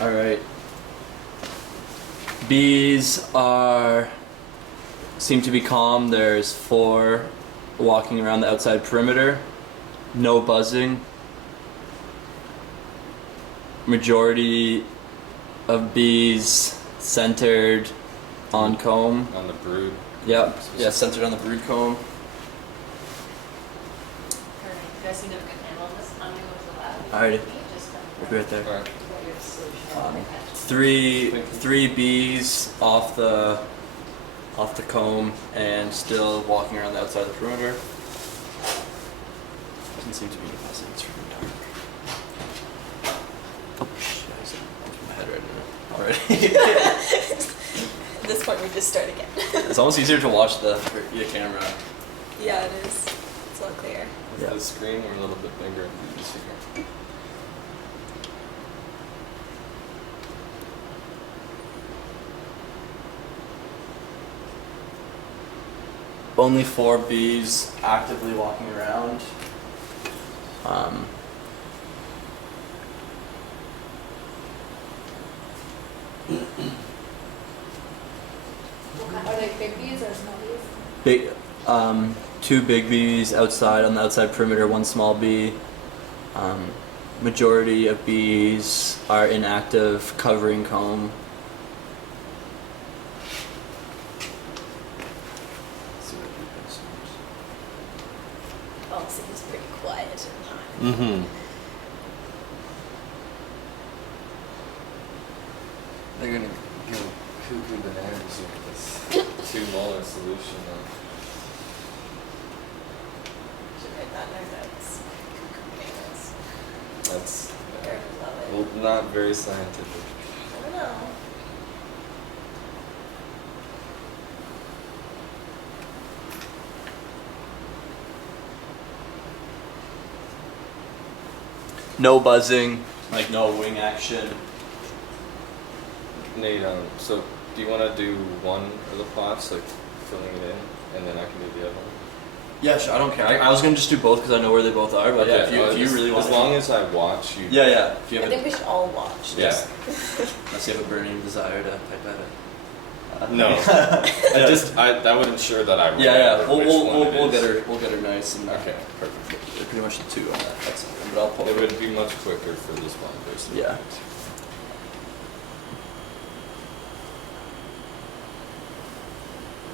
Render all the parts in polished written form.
All right. Bees seem to be calm. There's 4 walking around the outside perimeter. No buzzing. Majority of bees centered on comb. On the brood. Yep. Yeah, centered on the brood comb. Alright, you guys think I'm gonna handle this? I'm gonna go to the lab. Alrighty. Just We'll be right there. Alright. Three bees off the comb and still walking around the outside of the perimeter. Doesn't seem to be depressing. It's really dark. Oh shit! I said my head right in it already. At this point, we just start again. It's almost easier to watch the camera. Yeah, it is. It's a lot clearer. Yeah. The screen were a little bit bigger. This year. Only 4 bees actively walking around. Are they big bees or small bees? Big, 2 big bees outside on the outside perimeter, 1 small bee. Majority of bees are inactive, covering comb. Oh, it seems pretty quiet. Mm-hmm. They're gonna go cuckoo bananas with this 2 molar solution. Should write that in our notes. Bananas. That's Eric would love it. well, not very scientific. I don't know. No buzzing, like no wing action. Nate, so do you want to do one of the plots, like filling it in, and then I can do the other one? Yeah, sure, I don't care. I was gonna just do both because I know where they both are, but yeah, if you really want as long as I watch you. Yeah, yeah. If you I have think we should all watch. Yeah. unless you have a burning desire to type at it. No, that would ensure that I Yeah, remember which one it we'll is. get her nice and Okay, perfect. they're pretty much the 2 on that. That's but I'll pull It would be much quicker for this one person. Yeah.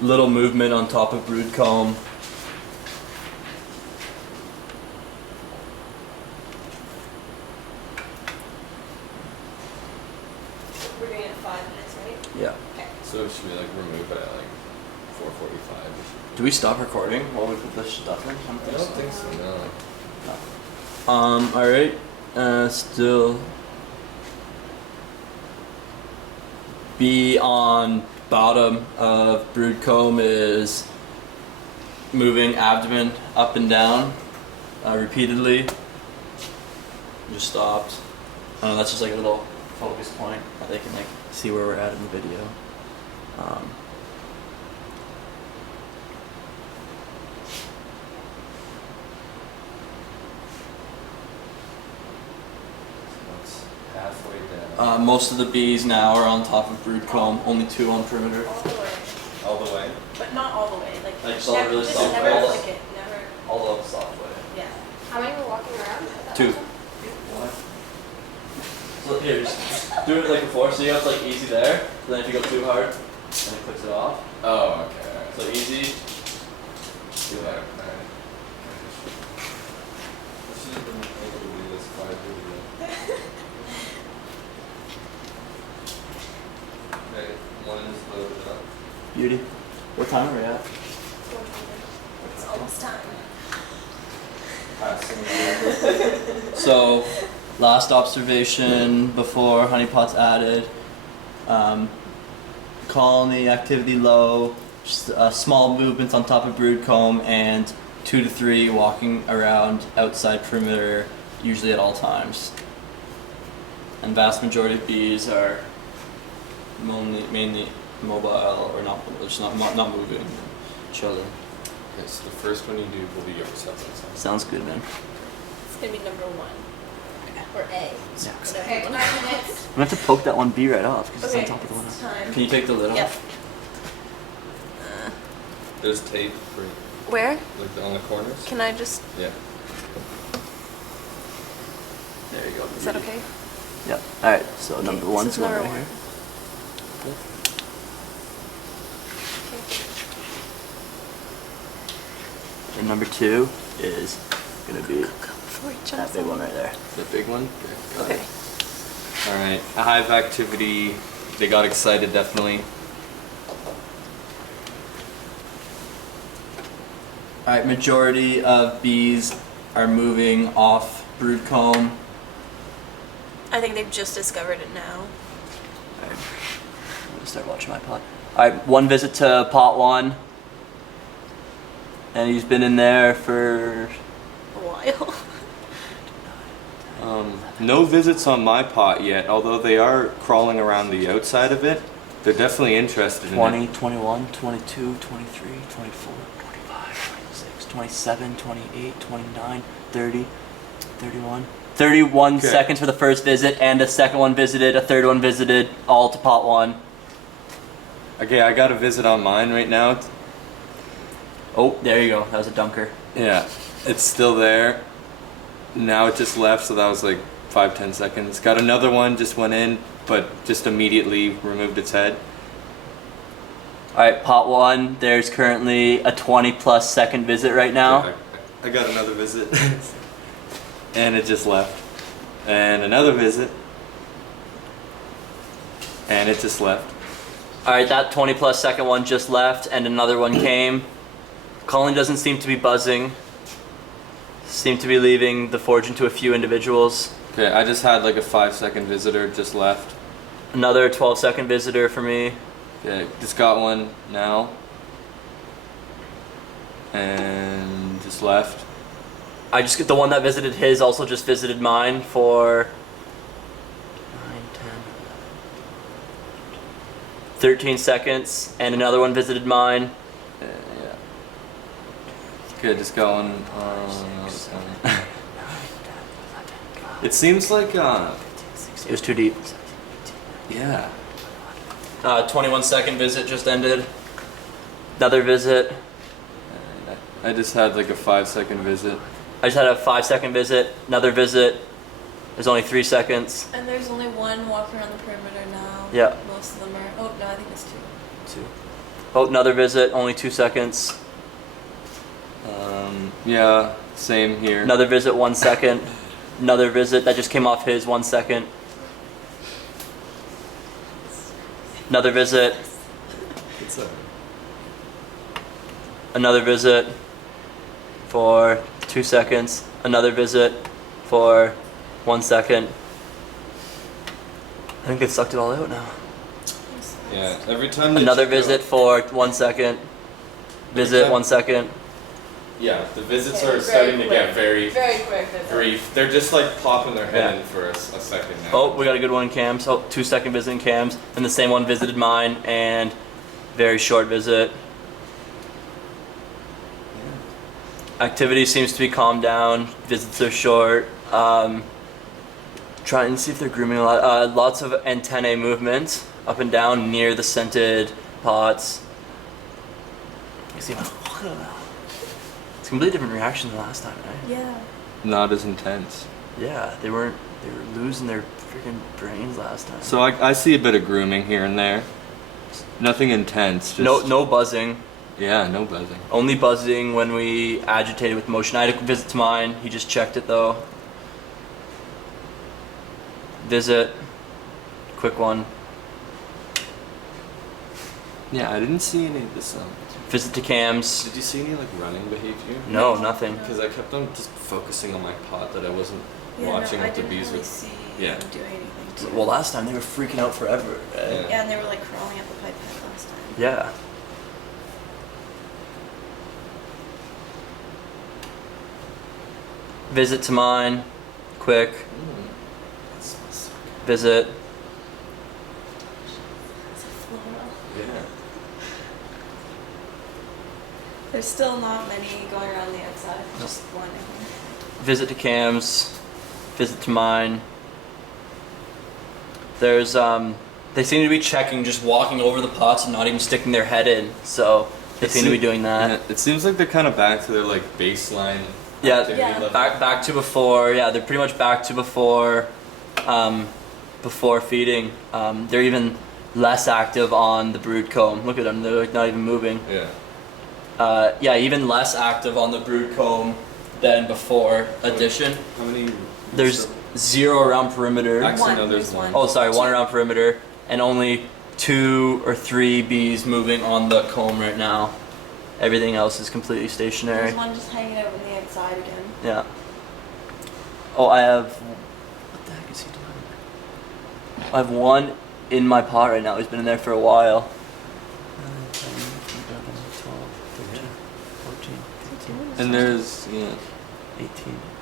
Little movement on top of brood comb. We're doing it in 5 minutes, right? Yeah. Okay. So should we like remove it at like 4:45? Do we stop recording while we put this stuff in? I don't think so. No. Alright. Still bee on bottom of brood comb is moving abdomen up and down repeatedly. Just stopped. That's just like a little focus point that they can like see where we're at in the video. That's halfway down. Most of the bees now are on top of brood comb. Only 2 on perimeter. All the way. All the way. But not all the way. Like just all the really just soft never ways. flick it. Never. All of the soft way. Yeah. How many were walking around? 2. So here, just do it like before. So you have like easy there. Then if you go too hard, then it clicks it off. Oh, okay. Alright. So easy. Do that. Alright. I should have been able to do this 5 years ago. Okay, one is loaded up. Beauty. What time are we at? It's almost time. So, last observation before honeypot's added. Colony activity low. Just small movements on top of brood comb and 2 to 3 walking around outside perimeter, usually at all times. And vast majority of bees are mainly mobile or not, just not moving, chilling. Okay, so the first one you do will be yours. Sounds good, man. It's gonna be number 1. Or A. Yeah. Whatever Okay, you 5 want. minutes. I'm gonna have to poke that one bee right off because Okay, it's on top of the one. it's time. Can you take the lid Yep. off? There's tape for Where? like on the corners. Can I just? Yeah. There you go. Is that okay? Yep. All right. So Okay, number this one's is going number right one. here. And number two is gonna be Before he that jumps big on. one right there. The big one. Got Okay. it. All right. A hive activity. They got excited definitely. All right, majority of bees are moving off brood comb. I think they've just discovered it now. All right. I'm gonna start watching my pot. All right. One visit to pot one, and he's been in there for A while. No visits on my pot yet, although they are crawling around the outside of it. They're definitely interested in 20, it. 21, 22, 23, 24, 25, 26, 27, 28, 29, 30, 31. 31 Okay. seconds for the first visit, and a second one visited, a third one visited, all to pot one. Okay, I got a visit on mine right now. Oh, there you go. That was a dunker. Yeah, it's still there. Now it just left, so that was like 5-10 seconds. Got another one, just went in, but just immediately removed its head. All right, pot one. There's currently a 20+ second visit right now. I got another visit. And it just left. And another visit. And it just left. All right, that 20+ second one just left, and another one came. Colony doesn't seem to be buzzing. Seem to be leaving the fortune to a few individuals. Okay, I just had like a 5-second visitor, just left. Another 12-second visitor for me. Okay, just got one now. And just left. I just get the one that visited his also just visited mine for 9, 10, 13 seconds, and another one visited mine. Yeah. Okay, just got one. It seems like, It was too deep. yeah. 21-second visit just ended. Another visit. I just had like a 5-second visit. I just had a 5-second visit. Another visit. There's only 3 seconds. And there's only one walking around the perimeter now. Yeah. Most of them are. Oh no, I think it's two. 2. Oh, another visit. Only 2 seconds. Yeah, same here. Another visit. 1 second. Another visit that just came off his. 1 second. Another visit. It's a, Another visit for 2 seconds. Another visit for 1 second. I think they sucked it all out now. yeah, every time. they Another check it visit out- for 1 second. Visit time- 1 second. Yeah, the visits Okay, are starting to quick. get very Very quick visit. brief. They're just like popping their head Yeah. in for a second now. Oh, we got a good one in cams. Oh, 2 second visit in cams. And the same one visited mine, and very short visit. Activity seems to be calmed down. Visits are short. Try and see if they're grooming a lot. Lots of antennae movement up and down near the scented pots. You see, it's a completely different reaction than last time, right? Yeah. Not as intense. Yeah, they were losing their freaking brains last time. So I see a bit of grooming here and there. Nothing intense. Just, No buzzing. Yeah, no buzzing. Only buzzing when we agitated with motion. I had a visit to mine. He just checked it though. Visit. Quick one. Yeah, I didn't see any of this. Visit to cams. Did you see any like running behavior? No, nothing. Because I kept on just focusing on my pot that I wasn't Yeah, watching no, I what the didn't bees really were. see Yeah. them do anything to Well, last time they were freaking out forever. Right? Yeah. Yeah, and they were like crawling up the pipette last time. Yeah. Visit to mine. Quick. Visit. It's a floral. Yeah. There's still not many going around the outside. Just one, I think. Visit to cams. visit to mine. There's they seem to be checking, just walking over the pots and not even sticking their head in. So they seem to be doing that. Yeah, it seems like they're kind of back to their like baseline. Yeah, activity level. back to before. Yeah, they're pretty much back to before, before feeding. They're even less active on the brood comb. Look at them; they're like not even moving. Yeah. Yeah, even less active on the brood comb than before addition. How many? There's 0 around perimeter. Actually, no, One, there's there's one. one. Oh, sorry, 1 around perimeter, and only 2 or 3 bees moving on the comb right now. Everything else is completely stationary. There's one just hanging out on the outside again. Yeah. Oh, I have. What the heck is he doing? I have one in my pot right now. He's been in there for a while. 9, 10, 11, 12, 13, 14, 15, And there's 18.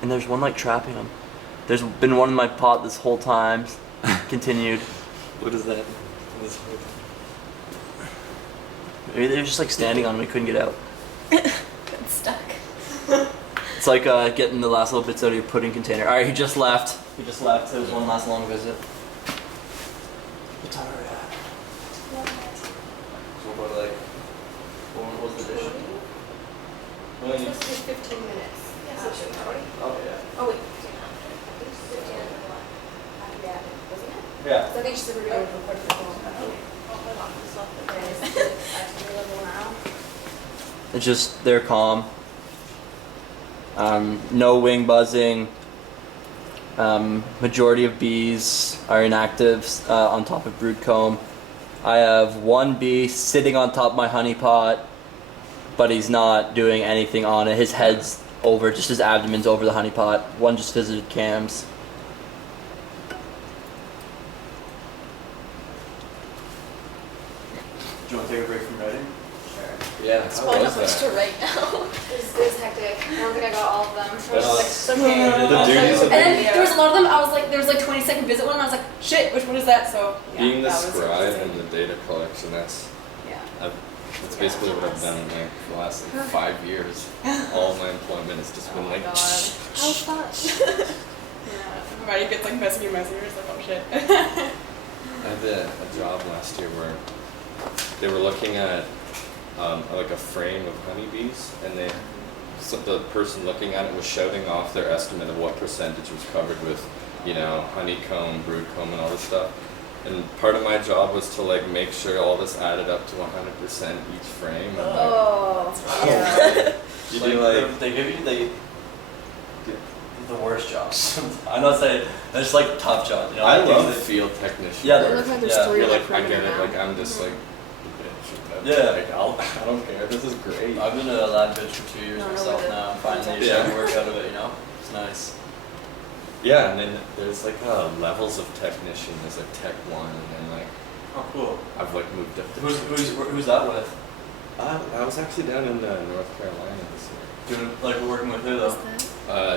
And there's one like trapping him. There's been one in my pot this whole time. Continued. what is that? Maybe they're just like standing on him. We couldn't get out. It's stuck. It's like getting the last little bits out of your pudding container. All right, he just left. He just left. It was one last long visit. What time are we at? So we'll go to like. What was the dish? It's supposed to take 15 minutes. Yes, it should. Oh yeah. Oh, wait. 15 and then what? After that, wasn't it? Yeah. So I think she said we were going to record the phone. It's just they're calm. No wing buzzing. Majority of bees are inactive on top of brood comb. I have one bee sitting on top of my honey pot, but he's not doing anything on it. His head's over, just his abdomen's over the honey pot. One just visited cams. Do you want to take a break from writing? Yeah. It's How probably was not much to that? write now. It was hectic. I don't think I got all of them. I was That's- like, Okay. The duties of and then there was a lot of them. I was like, there was like 20-second visit one. And I was like, shit, which one is that? So yeah, Being the that was scribe interesting. and the data collection, that's Yeah. that's basically what I've done like the last like 5 years. All my employment has just been Oh like. my God. how fun. Yeah. Everybody gets like messaging messengers like, oh shit. I had a job last year where they were looking at like a frame of honeybees, and so the person looking at it was shouting off their estimate of what percentage was covered with, you know, honeycomb, brood comb, and all this stuff. And part of my job was to like make sure all this added up to 100% each frame. And, like, Oh, Yeah. you'd be like, they give you the worst jobs. I'm not saying it's like tough jobs. You know, I like, love things that- field technician. Yeah, It work. looks like there's Yeah. 3 You're on like, the I get perimeter it. now. Like I'm just like, Yeah. Like I don't care. This is great. I've been a lab bitch for 2 years No, no, myself with it. now. I'm finally Yeah. getting work out of it. You know, it's nice. Yeah, and then there's like levels of technician. There's like Tech 1, and then like Oh, cool. I've like moved up to. Who's that with? I was actually down in North Carolina this year. Doing like we're working with who though?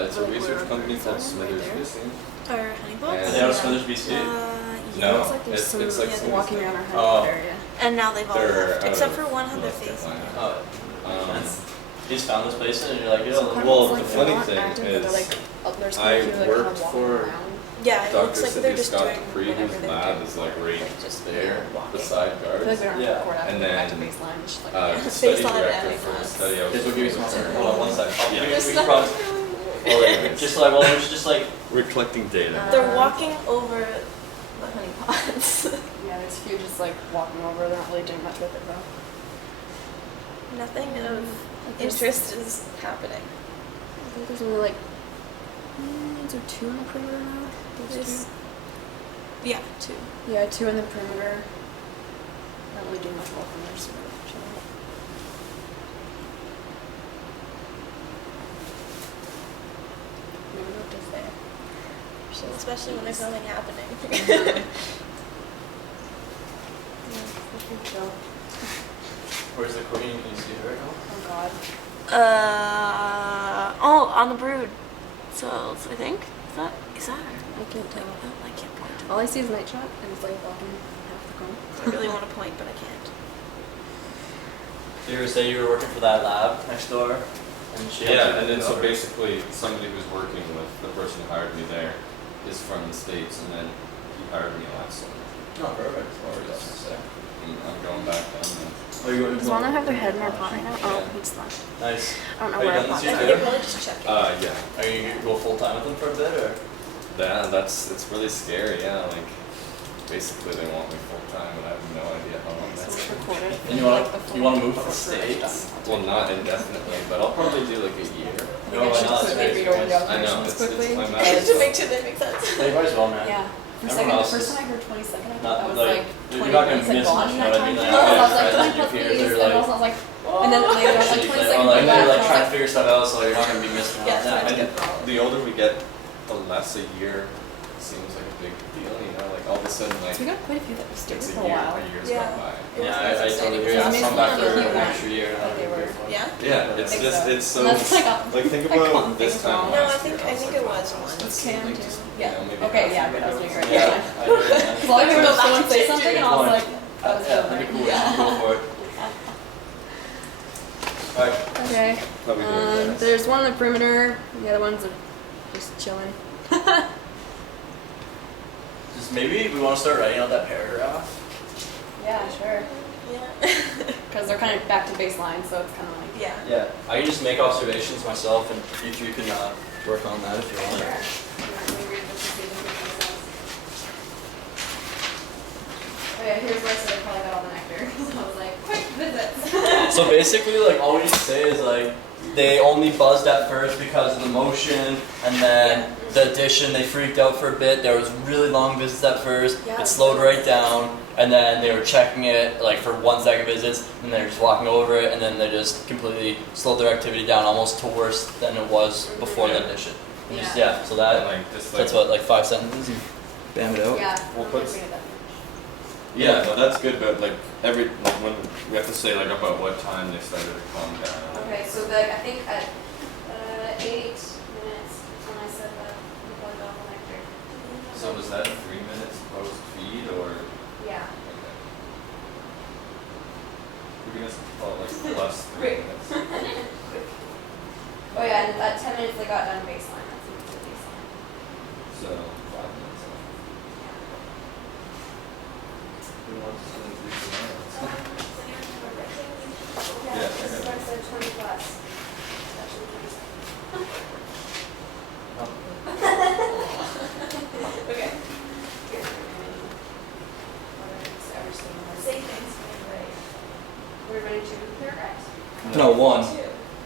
It's a Like research where company our called birds are Smithers right there. Fishing. Or honeypots? And- They out of Smithers, BC. No, looks like there's some it's like yeah, some walking reason. around our Oh. honeypot area. And now they've all They're left, out except of for one had their North face. Carolina. Oh, Um, you just found this place and you're like, you know, Well, Like, the they're funny not thing active, but they're, is like, up there's I kind of like, worked kind of walking for around. Yeah, it Dr. looks like they're Cynthia just Scott doing Dupree, whatever whose they're lab doing. is like right Like, just there walking. beside I feel like guards. we don't Yeah. have to record after And we go back to then, baseline. Just like The study baseline director and for the class. study I was Kids will give you some doing. Hold on one second. Yeah. We Just can like- probably, Well, anyways, just like, well, there's just like, we're collecting data. They're walking over the honeypots. Yeah, there's a few just like walking over. They're not really doing much with it though. Nothing of interest is happening. I think there's only like, is there 2 on the perimeter now? There's- Yeah, 2. Yeah, 2 in the perimeter. Not really doing much work in there, so chilling. Maybe what is there? Especially when there's nothing happening. Chill. where's the queen? Can you see her right now? Oh god. On the brood. So I think is that her? I can't tell. I can't point. All I see is Night Shot and it's like walking half the comb. I really want to point, but I can't. Did you ever say you were working for that lab next door? And she had Yeah, to and then go so over? basically somebody who's working with the person who hired me there is from the States, and then he hired me last summer. Oh, perfect. I'm going back down there. Are you going Does Lana have their head in her pot right now? Oh, he just left. Nice. I don't know Are you where done her this pot year is. too? They're probably just checking. Yeah. Are you gonna go full time with them for a bit or? It's really scary, yeah, like, basically they want me full time, and I have no idea how long So that's it's gonna recorded. And you wanna move to the States? Well, not indefinitely, but I'll probably do like a year. No, why not? It's quickly great read over the experience. I know, operations it's quickly. my And master's. to make sure they make sense. Yeah, you might as well, man. Yeah. For Everyone second, the else first is time I heard 22nd, I Not thought that was like, like you're 20 not gonna minutes had miss gone much, in you know that what I time. mean? No, Like, I was like friends 20 and your plus peers minutes, are and like, also I was like, and then later I was like 20 Or seconds like left. they're like and I trying to was figure stuff out, so you're not gonna be missing out. Yeah, Yeah, that's I good. get- The older we get, the less a year seems like a big deal, you know, like all of a sudden, like, like, we got quite a few that were stayed it's for a while. a year's Yeah. gone by. Yeah, I totally agree. It was I'll come amazing back how for many an people extra year. that they were- Yeah? Yeah, it's think just, so. it's so, And that's like a like think common about this thing time wrong. No, I last think- year. I was think like, it wow, was once. That's Cam like too. just, Yeah. you know, maybe Okay, half yeah, a but year I was ago. doing it right. Yeah, Yeah. I agree. Because all I heard Go was back someone to say Tinder. something, and I was like, that was Yeah, good. that'd be cool. Yeah. Go for it. Alright. Okay. How we doing, guys? There's one on the perimeter. The other ones are just chilling. Just maybe we want to start writing out that paragraph. Yeah, sure. Yeah. Because they're kind of back to baseline, so it's kind of like. Yeah. Yeah, I can just make observations myself, and you two can work on that if you want. Oh yeah, here's where I said I probably got all the nectar. So I was like, quick visits. So basically, like all we need to say is like they only buzzed at first because of the motion, and then the addition they freaked out for a bit. There was really long visits at first. Yeah. It slowed right down, and then they were checking it like for 1 second visits, and they're just walking over it, and then they just completely slowed their activity down almost to worse than it was before the addition. And just- Yeah. So And that like, just like, that's what like 5 sentences. And bam it out. Yeah. We'll I'm put- gonna bring it up. yeah, no, that's good, but like like when we have to say like about what time they started to calm down. Okay, so I think at 8 minutes when I said that we plugged off the nectar. So was that 3 minutes post feed or? Yeah. Okay. We're gonna call it like plus 3 Great. minutes. Oh yeah, and at 10 minutes they got done baseline. That's equal to baseline. So 5 minutes. Who wants to do tomorrow? Yeah, Yeah, this is okay. why I said 20 plus. Actually 27. Okay. Say things, right? We're ready to paragraphs. No, one. Two.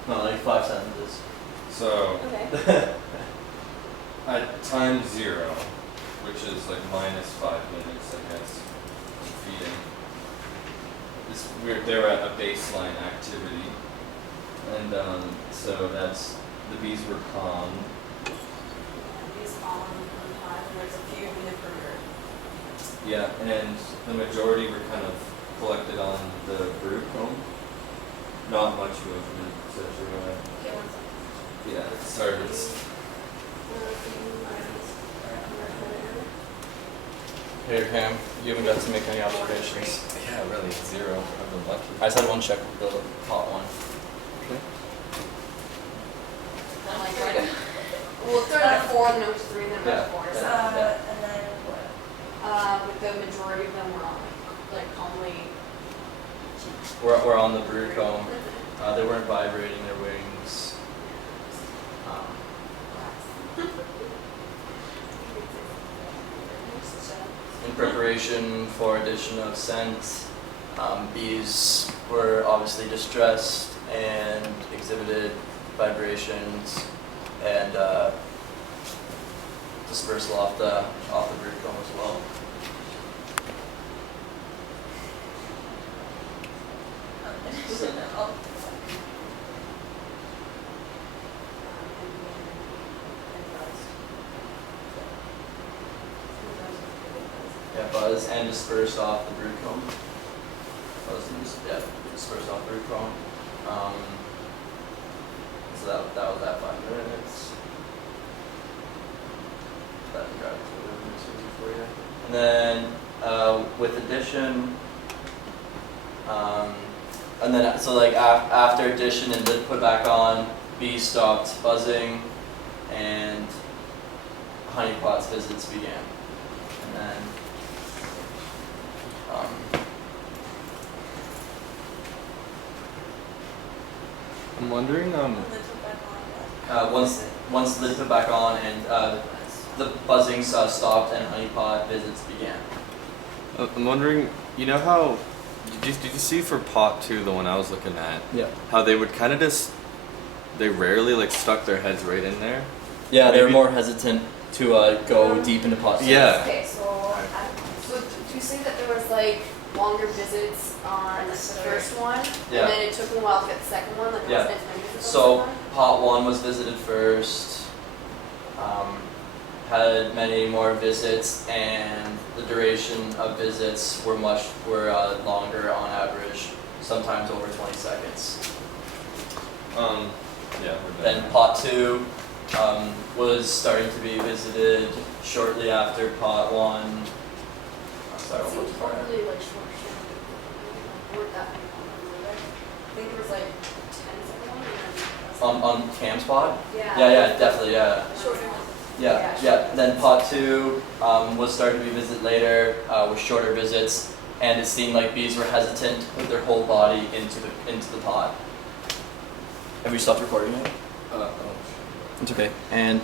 No, like 5 sentences. So Okay. at time 0, which is like minus 5 minutes, I guess, of feeding. They're at a baseline activity, and so that's the bees were calm. These on high, and there's a few in the perimeter. Yeah, and the majority were kind of collected on the brood comb. Not much movement, so Okay, one second. yeah, sorry, it's Here, Cam, you haven't got to make any observations. yeah, really 0. I've been lucky. I just had one check with the hot one. I'm like, right. Well, it started at 4, then it was 3, then it was Yeah. 4. So, And then what? with the majority of them were on like calmly. We're on the brood comb. They weren't vibrating their wings. In preparation for addition of scent, bees were obviously distressed and exhibited vibrations and dispersal off the brood comb as well. I'll- Yeah, buzz and dispersed off the brood comb. Buzz and dispersed off the brood comb. So that was at 5 minutes. That grabs for you. And then with addition, and then so like after addition and then put back on, bees stopped buzzing, and honeypots visits began. And then I'm wondering, And then took back on, once the lid put back on and the buzzing stopped and honeypot visits began. I'm wondering, you know how, did you see for pot 2, the one I was looking at, Yeah. how they would kind of just, they rarely like stuck their heads right in there? Yeah, they were Maybe- more hesitant to go deep into pot 2. Yeah. Okay, so do you say that there was like longer visits on the first one? Yeah. And then it took them a while to get the second one, like there Yeah. wasn't as many visits on So the second pot 1 was visited first, had many more visits, and the duration of visits were longer on average, sometimes over 20 seconds. Yeah, we're Then done. pot 2 was starting to be visited shortly after pot 1. Sorry, It what seemed was part? totally like short. Weren't that many ones, were there? I think there was like 10 second one and then. On Cam's pod? Yeah. Yeah, definitely, yeah. Shorter. Yeah. Then pot 2 was starting to be visited later with shorter visits, and it seemed like bees were hesitant to put their whole body into the pod. Have we stopped recording yet? Oh, It's okay. And